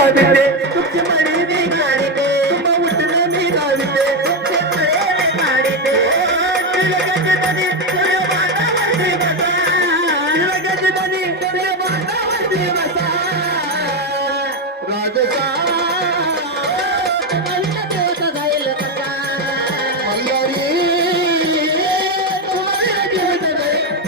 गाविते तुमची मणी मी गाडीते तुम्हा उठणं मी गाविते तुमचे मळे मी गाडीते तिलकाची नदी तुझ्या माथ्यावरती बसा तिलकाची नदी तुझ्या माथ्यावरती बसा राजसा तुम्हाला देवता जाईल कसा मल्हारी तुम्हाला देवता जाईल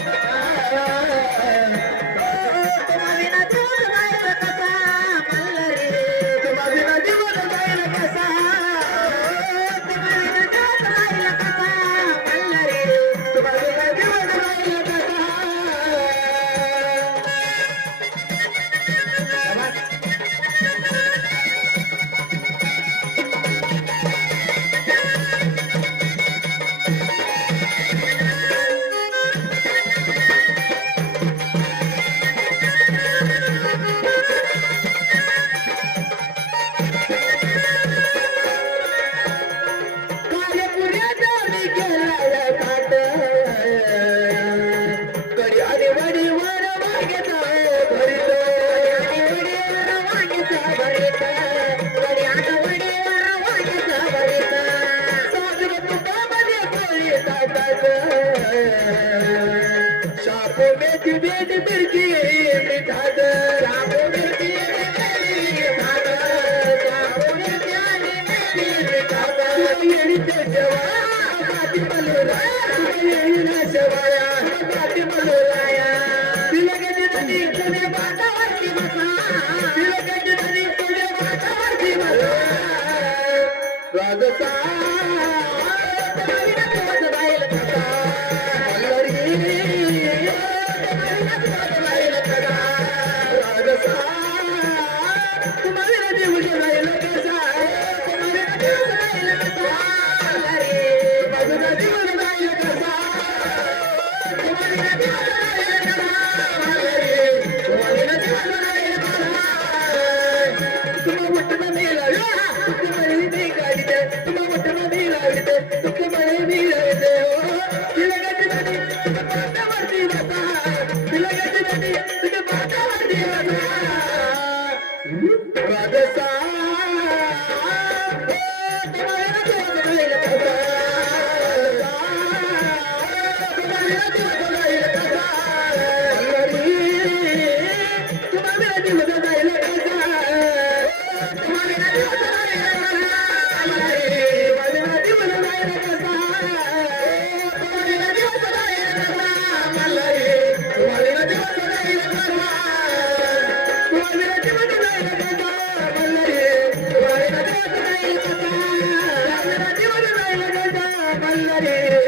शापो में बेट मिर्ची मिठाद शापो मिर्ची मिठाद शापो मिर्ची मिठाद येणी देवा बाती मलोराया येणी ना शेवाया बाती मलोराया तिलकची नदी तुझे बाटावरती बसा तिलकची नदी तुझे बाटावरती बसा राजसा Hallelujah.